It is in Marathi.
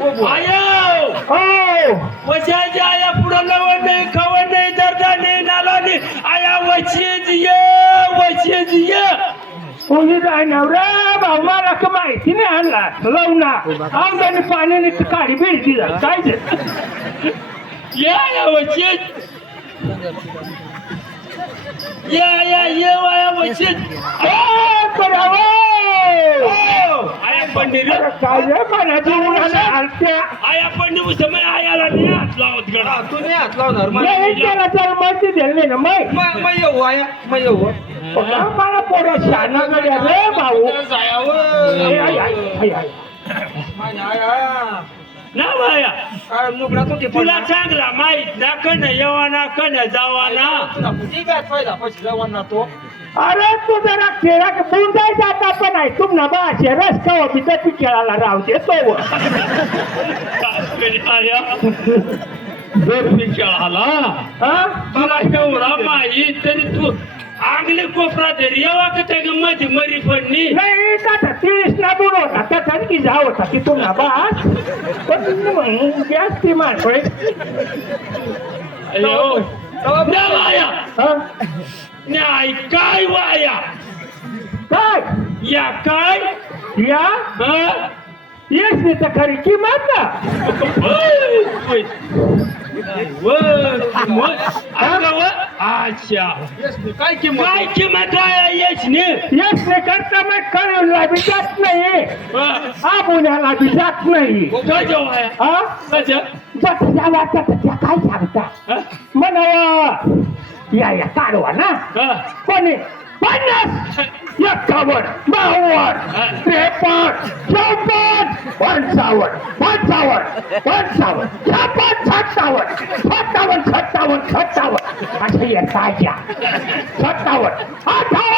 आयो हो वशाची आया पुढं लवण नाही खवण नाही दर्दा नाही नाला नाही आया वशीच ये कोणी काय नवरा भाऊ मला का माहिती नाही आणला लवना आमदानी पाण्याने काळी भेट दिला काय ते या वशीच ये वाया वशीच आया पंडित काय मनाची मुलाला आलत्या आया पंडित समय आयाला नाही हात लावत गडा तू नाही हात लावणार नाही त्याला तर माहिती दिली ना मग येऊ आया मग येऊ मला पोरा शाना गड्या रे भाऊ आय, आय, आय, आय. ना वाया नुकडा तू तुला चांगला माहित ना कन येवाना कन जावाना जवाना तो अरे तू जरा खेळा बुंदाय जाता पण आहे तुम ना बा रस का बिचा तू खेळायला राहते तो आया जर मी खेळाला हा तुला एवढा माहित तरी तू आगले कोपरा तरी येवा का त्या मध्ये मरी पडली नाही का तीस ना बुड होता त्या की जाव होता की तुम ना बा पण जास्त मारतोय वाया नाही काय वाया काय या काय या येस नाही तर खरी किंमत ना अच्छा काय किंमत काय किंमत आहे येस ने येस नाही करता मग कळला बी जात नाही हा पुण्याला बी जात नाही हा जाता त्या काय सांगता म्हणावं या काढवा ना कोणी 50 51 52 53 54 55 55 56 57 57 असे येत 57 58